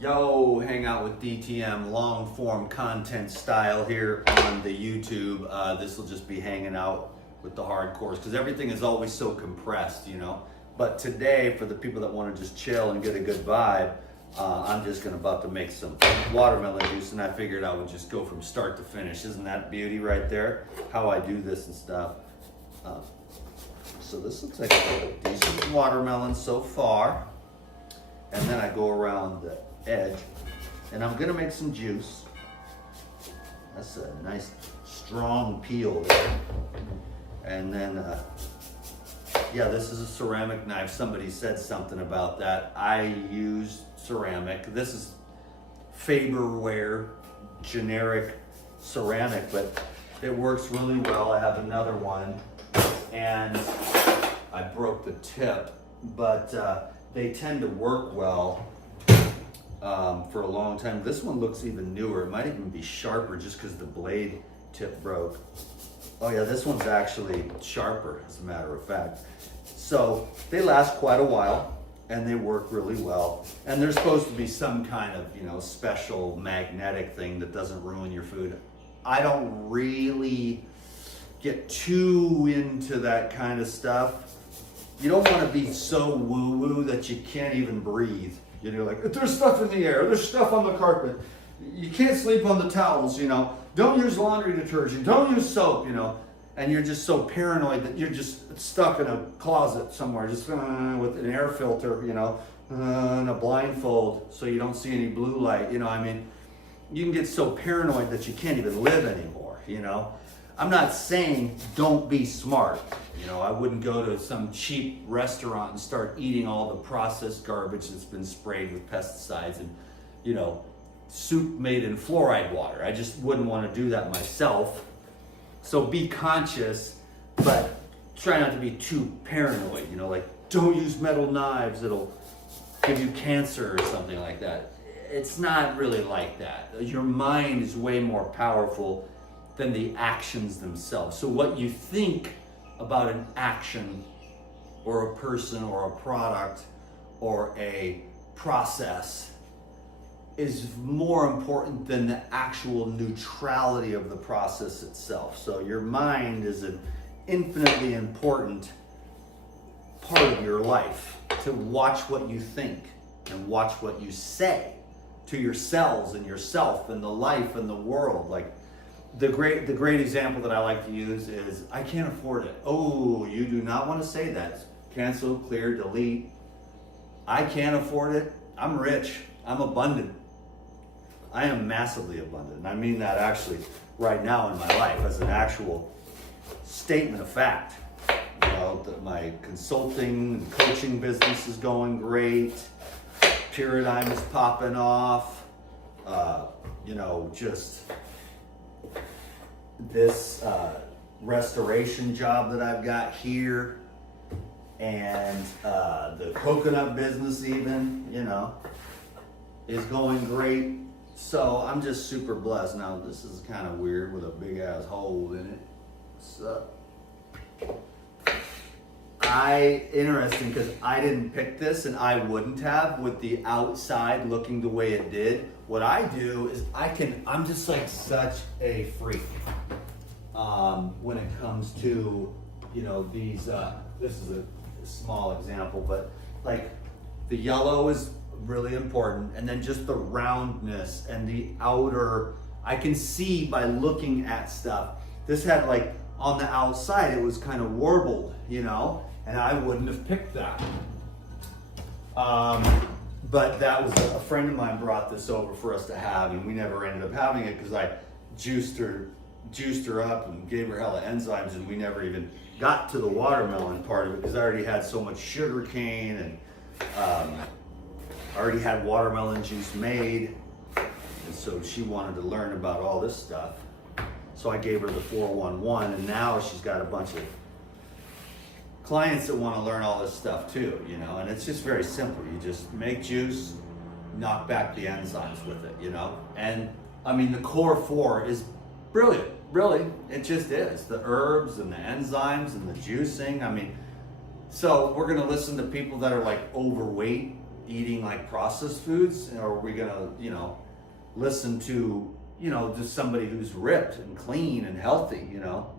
Yo, hang out with DTM, long form content style here on the YouTube. This will just be hanging out with the hardcores because everything is always so compressed, you know. But today, for the people that want to just chill and get a good vibe, I'm just about to make some watermelon juice, and I figured I would just go from start to finish. Isn't that beauty right there? How I do this and stuff. So this looks like a decent watermelon so far. And then I go around the edge, and I'm gonna make some juice. That's a nice strong peel there. And then, yeah, this is a ceramic knife. Somebody said something about that. I use ceramic. This is Faberware generic ceramic, but it works really well. I have another one, and I broke the tip, but they tend to work well for a long time. This one looks even newer. It might even be sharper just because the blade tip broke. Oh yeah, this one's actually sharper, as a matter of fact. So they last quite a while, and they work really well. And there's supposed to be some kind of, you know, special magnetic thing that doesn't ruin your food. I don't really get too into that kind of stuff. You don't want to be so woo-woo that you can't even breathe. You know, like, there's stuff in the air, there's stuff on the carpet. You can't sleep on the towels, you know. Don't use laundry detergent, don't use soap, you know. And you're just so paranoid that you're just stuck in a closet somewhere, just with an air filter, you know, and a blindfold so you don't see any blue light, you know. I mean, you can get so paranoid that you can't even live anymore, you know. I'm not saying don't be smart. You know, I wouldn't go to some cheap restaurant and start eating all the processed garbage that's been sprayed with pesticides and, you know, soup made in fluoride water. I just wouldn't want to do that myself. So be conscious, but try not to be too paranoid. You know, like, don't use metal knives, it'll give you cancer or something like that. It's not really like that. Your mind is way more powerful than the actions themselves. So what you think about an action or a person or a product or a process is more important than the actual neutrality of the process itself. So your mind is an infinitely important part of your life, to watch what you think and watch what you say to yourselves and yourself and the life and the world. Like, the great example that I like to use is, I can't afford it. Oh, you do not want to say that. Cancel, clear, delete. I can't afford it. I'm rich. I'm abundant. I am massively abundant. And I mean that actually right now in my life as an actual statement of fact. You know, that my consulting and coaching business is going great. Paradigm is popping off. You know, just this restoration job that I've got here, and the coconut business even, you know, is going great. So I'm just super blessed. Now this is kind of weird with a big ass hole in it. So interesting, because I didn't pick this, and I wouldn't have with the outside looking the way it did. What I do is I'm just like such a freak when it comes to, you know, these, this is a small example, but like the yellow is really important, and then just the roundness and the outer, I can see by looking at stuff. This had, like, on the outside, it was kind of warbled, you know, and I wouldn't have picked that. But that was a friend of mine brought this over for us to have, and we never ended up having it because I juiced her up and gave her hella enzymes, and we never even got to the watermelon part of it because I already had so much sugar cane, and I already had watermelon juice made, and so she wanted to learn about all this stuff. So I gave her the 411, and now she's got a bunch of clients that want to learn all this stuff too, you know, and it's just very simple. You just make juice, knock back the enzymes with it, you know, and I mean, the core four is brilliant, really, it just is. The herbs and the enzymes and the juicing, I mean, so we're gonna listen to people that are like overweight eating like processed foods, or are we gonna, you know, listen to, you know, just somebody who's ripped and clean and healthy, you know?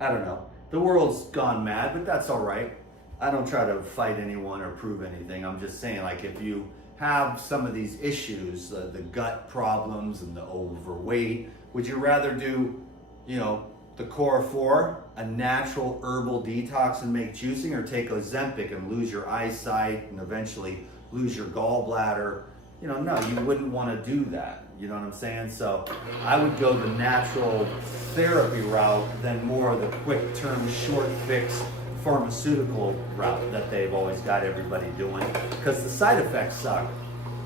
I don't know. The world's gone mad, but that's all right. I don't try to fight anyone or prove anything. I'm just saying, like, if you have some of these issues, the gut problems and the overweight, would you rather do, you know, the Core 4, a natural herbal detox and make juicing, or take Ozempic and lose your eyesight and eventually lose your gallbladder? You know, no, you wouldn't want to do that. You know what I'm saying? So I would go the natural therapy route than more of the quick term, short fix pharmaceutical route that they've always got everybody doing, because the side effects suck.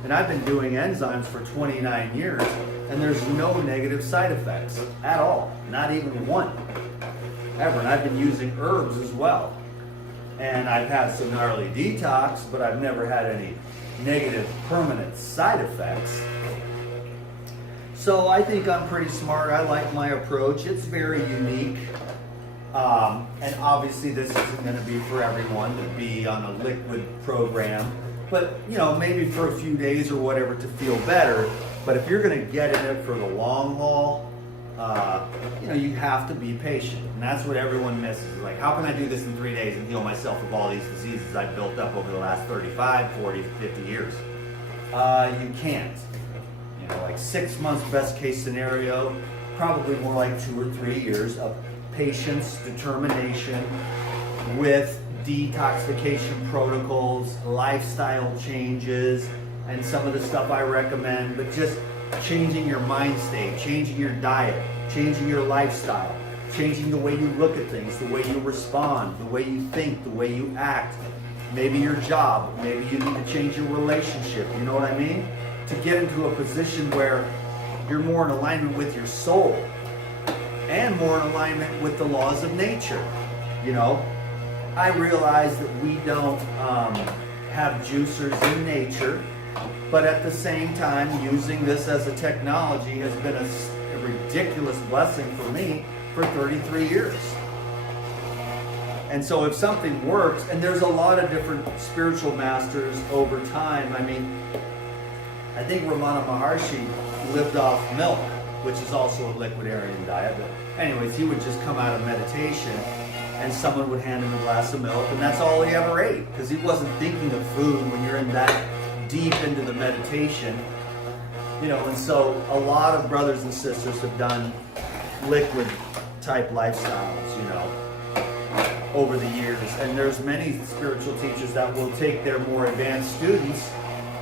And I've been doing enzymes for 29 years, and there's no negative side effects at all, not even one, ever. And I've been using herbs as well. And I've had some gnarly detox, but I've never had any negative permanent side effects. So I think I'm pretty smart. I like my approach. It's very unique. And obviously this isn't going to be for everyone to be on a liquid program, but you know, maybe for a few days or whatever to feel better. But if you're going to get in it for the long haul, you know, you have to be patient. And that's what everyone misses. Like, how can I do this in 3 days and heal myself of all these diseases I've built up over the last 35, 40, 50 years? You can't. You know, like 6 months best case scenario, probably more like 2 or 3 years of patience, determination, with detoxification protocols, lifestyle changes, and some of the stuff I recommend, but just changing your mind state, changing your diet, changing your lifestyle, changing the way you look at things, the way you respond, the way you think, the way you act, maybe your job, maybe you need to change your relationship, you know what I mean? To get into a position where you're more in alignment with your soul and more in alignment with the laws of nature. You know, I realize that we don't have juicers in nature, but at the same time, using this as a technology has been a ridiculous blessing for me for 33 years. And so if something works, and there's a lot of different spiritual masters over time. I mean, I think Ramana Maharshi lived off milk, which is also a liquidarian diet. But anyways, he would just come out of meditation and someone would hand him a glass of milk, and that's all he ever ate, because he wasn't thinking of food when you're in that deep into the meditation. You know, and so a lot of brothers and sisters have done liquid type lifestyles, you know, over the years. And there's many spiritual teachers that will take their more advanced students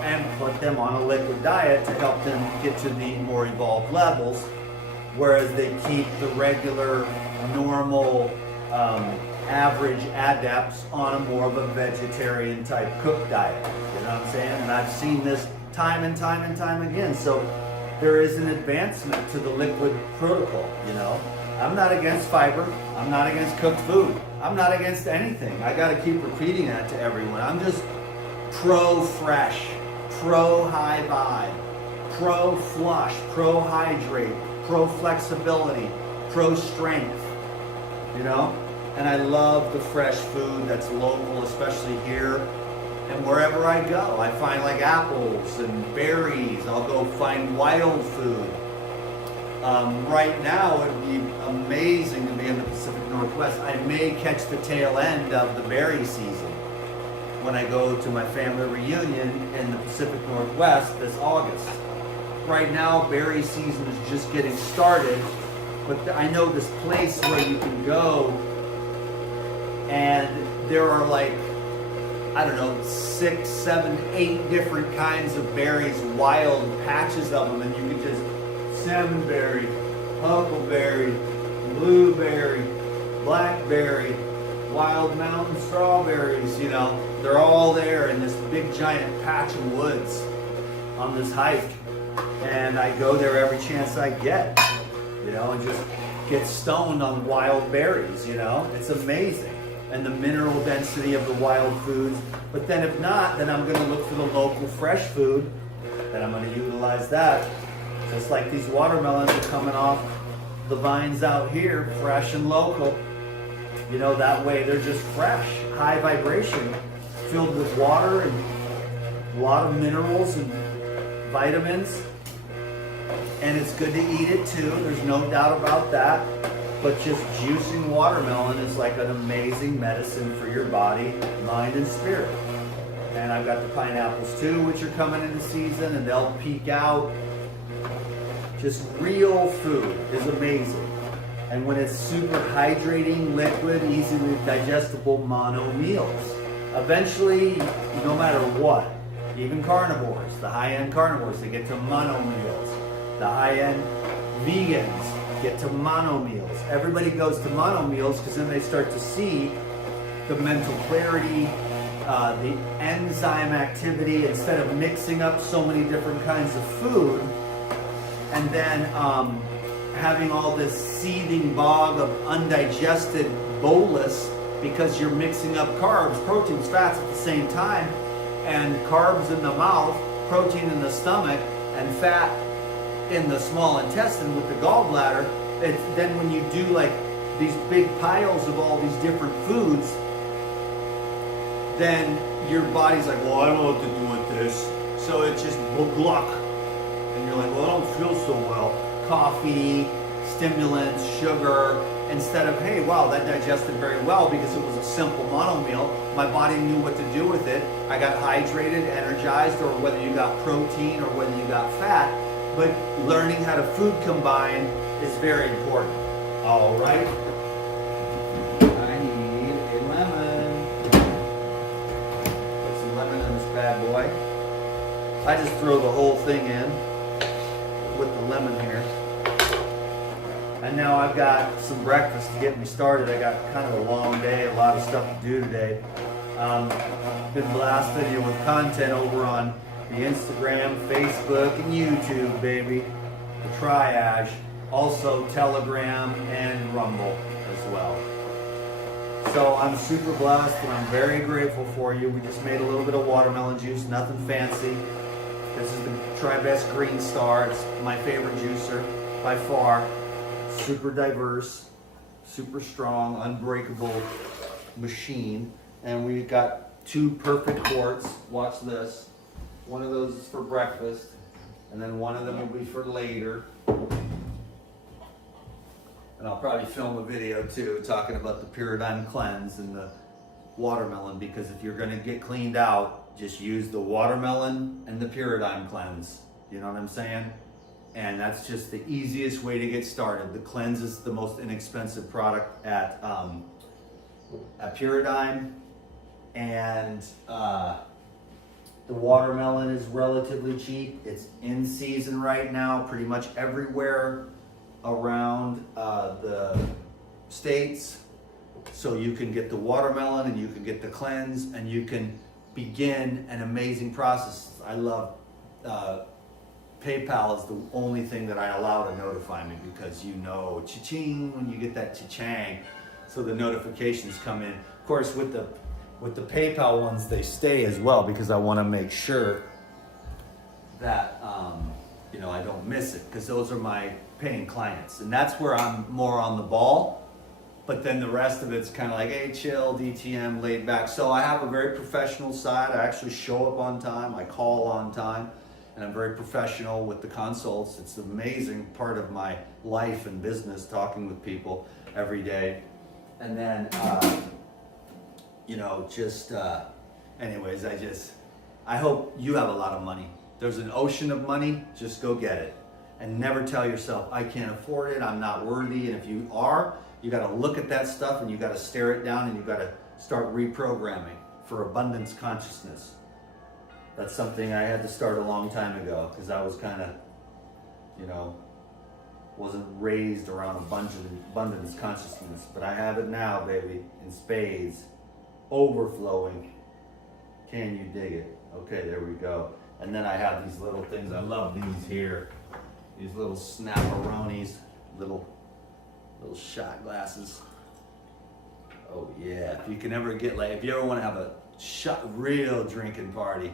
and put them on a liquid diet to help them get to the more evolved levels, whereas they keep the regular, normal, average adepts on a more of a vegetarian type cooked diet. You know what I'm saying? And I've seen this time and time and time again. So there is an advancement to the liquid protocol, you know. I'm not against fiber. I'm not against cooked food. I'm not against anything. I got to keep repeating that to everyone. I'm just pro-fresh, pro-high vibe, pro-flush, pro-hydrate, pro-flexibility, pro-strength, you know? And I love the fresh food that's local, especially here. And wherever I go, I find like apples and berries. I'll go find wild food. Right now, it would be amazing to be in the Pacific Northwest. I may catch the tail end of the berry season when I go to my family reunion in the Pacific Northwest this August. Right now, berry season is just getting started, but I know this place where you can go and there are like, I don't know, 6, 7, 8 different kinds of berries, wild patches of them, and you can just salmonberry, huckleberry, blueberry, blackberry, wild mountain strawberries, you know, they're all there in this big giant patch of woods on this hike. And I go there every chance I get, you know, and just get stoned on wild berries, you know, it's amazing. And the mineral density of the wild foods. But then if not, then I'm gonna look for the local fresh food, and I'm gonna utilize that. Just like these watermelons are coming off the vines out here, fresh and local. You know, that way they're just fresh, high vibration, filled with water and a lot of minerals and vitamins, and it's good to eat it too. There's no doubt about that. But just juicing watermelon is like an amazing medicine for your body, mind, and spirit. And I've got the pineapples too, which are coming into season, and they'll peak out. Just real food is amazing. And when it's super hydrating, liquid, easily digestible mono meals. Eventually, no matter what, even carnivores, the high-end carnivores, they get to mono meals. The high-end vegans get to mono meals. Everybody goes to mono meals because then they start to see the mental clarity, the enzyme activity, instead of mixing up so many different kinds of food, and then having all this seething bog of undigested bolus because you're mixing up carbs, proteins, fats at the same time, and carbs in the mouth, protein in the stomach, and fat in the small intestine with the gallbladder. Then when you do like these big piles of all these different foods, then your body's like, well, I don't know what to do with this. So it's just gluck. And you're like, well, I don't feel so well. Coffee, stimulants, sugar, instead of, hey, wow, that digested very well because it was a simple mono meal. My body knew what to do with it. I got hydrated, energized, or whether you got protein or whether you got fat. But learning how to food combine is very important. All right. I need a lemon. Put some lemon in this bad boy. I just throw the whole thing in with the lemon here. And now I've got some breakfast to get me started. I got kind of a long day, a lot of stuff to do today. Been blasting you with content over on the Instagram, Facebook, and YouTube, baby. The triage. Also Telegram and Rumble as well. So I'm super blessed and I'm very grateful for you. We just made a little bit of watermelon juice, nothing fancy. This is the Tri-Best Green Star. It's my favorite juicer by far. Super diverse, super strong, unbreakable machine. And we've got 2 perfect quarts. Watch this. One of those is for breakfast, and then one of them will be for later. And I'll probably film a video too, talking about the Paradigm Cleanse and the watermelon, because if you're gonna get cleaned out, just use the watermelon and the Paradigm Cleanse. You know what I'm saying? And that's just the easiest way to get started. The cleanse is the most inexpensive product at Paradigm, and the watermelon is relatively cheap. It's in season right now, pretty much everywhere around the states. So you can get the watermelon and you can get the cleanse and you can begin an amazing process. I love PayPal is the only thing that I allow to notify me, because you know, cha-ching, when you get that cha-chang, so the notifications come in. Of course, with the PayPal ones, they stay as well, because I want to make sure that you know, I don't miss it, because those are my paying clients, and that's where I'm more on the ball. But then the rest of it's kind of like, hey, chill, DTM, laid back. So I have a very professional side. I actually show up on time. I call on time. And I'm very professional with the consults. It's an amazing part of my life and business, talking with people every day. And then, you know, just, anyways, I hope you have a lot of money. There's an ocean of money, just go get it. And never tell yourself, I can't afford it, I'm not worthy. And if you are, you gotta look at that stuff and you gotta stare it down and you gotta start reprogramming for abundance consciousness. That's something I had to start a long time ago, because I was kind of, you know, wasn't raised around abundance consciousness. But I have it now, baby, in spades, overflowing. Can you dig it? Okay, there we go. And then I have these little things. I love these here. These little snapperonis, little shot glasses. Oh yeah, if you can ever get, like, if you ever want to have a real drinking party,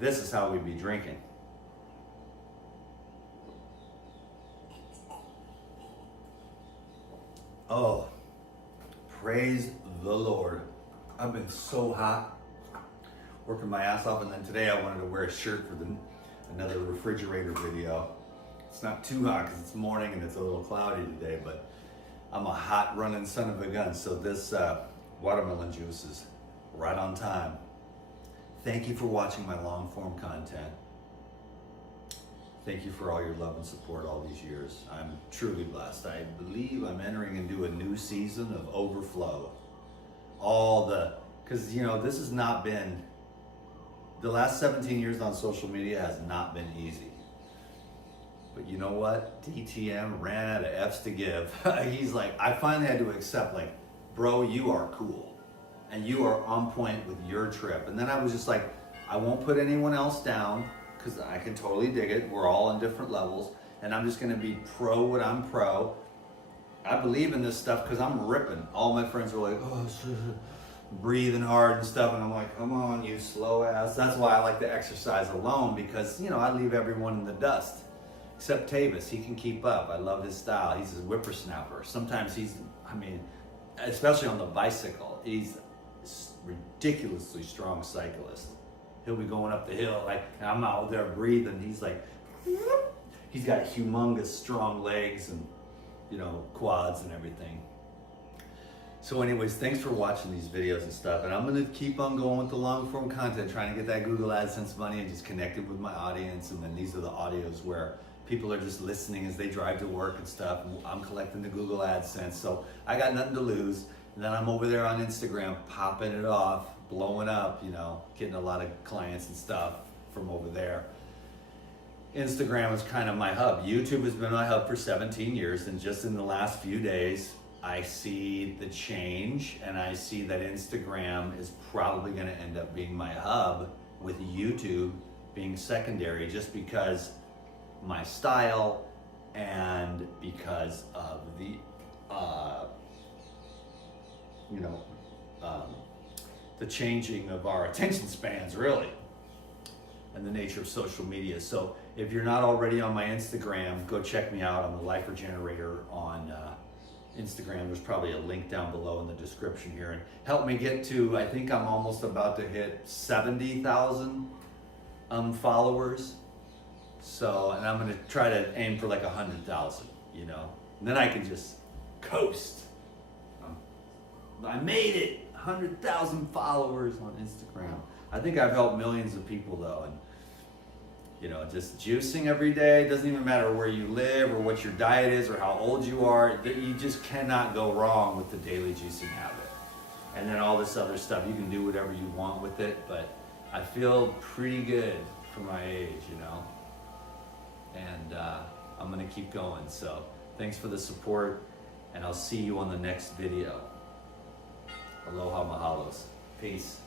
this is how we be drinking. Oh, praise the Lord. I've been so hot. working my ass off, and then today I wanted to wear a shirt for another refrigerator video. It's not too hot because it's morning and it's a little cloudy today, but I'm a hot running son of a gun, so this watermelon juice is right on time. Thank you for watching my long form content. Thank you for all your love and support all these years. I'm truly blessed. I believe I'm entering into a new season of overflow. Because this has not been, the last 17 years on social media has not been easy. But you know what? DTM ran out of F's to give. He's like, I finally had to accept, like, bro, you are cool. And you are on point with your trip. And then I was just like, I won't put anyone else down because I can totally dig it. We're all on different levels. And I'm just going to be pro what I'm pro. I believe in this stuff because I'm ripping. All my friends are like, oh, breathing hard and stuff. And I'm like, come on, you slow ass. That's why I like to exercise alone because, I leave everyone in the dust. Except Tavis, he can keep up. I love his style. He's a whippersnapper. Sometimes especially on the bicycle, he's a ridiculously strong cyclist. He'll be going up the hill, and I'm out there breathing. He's like, he's got humongous strong legs and, quads and everything. So anyways, thanks for watching these videos and stuff. And I'm going to keep on going with the long form content, trying to get that Google AdSense money and just connect it with my audience. And then these are the audios where people are just listening as they drive to work and stuff. I'm collecting the Google AdSense, so I got nothing to lose. And then I'm over there on Instagram, popping it off, blowing up, getting a lot of clients and stuff from over there. Instagram is kind of my hub. YouTube has been my hub for 17 years, and just in the last few days, I see the change, and I see that Instagram is probably going to end up being my hub, with YouTube being secondary, just because my style and because of the changing of our attention spans, really, and the nature of social media. So if you're not already on my Instagram, go check me out. I'm the Lifer Generator on Instagram. There's probably a link down below in the description here, and help me get to, I think I'm almost about to hit 70,000 followers. So, and I'm gonna try to aim for like 100,000, and then I can just coast. I made it, 100,000 followers on Instagram. I think I've helped millions of people though, and just juicing every day. It doesn't even matter where you live or what your diet is or how old you are. You just cannot go wrong with the daily juicing habit. And then all this other stuff, you can do whatever you want with it, but I feel pretty good for my age, and I'm gonna keep going. So thanks for the support, and I'll see you on the next video. Aloha mahalos. Peace.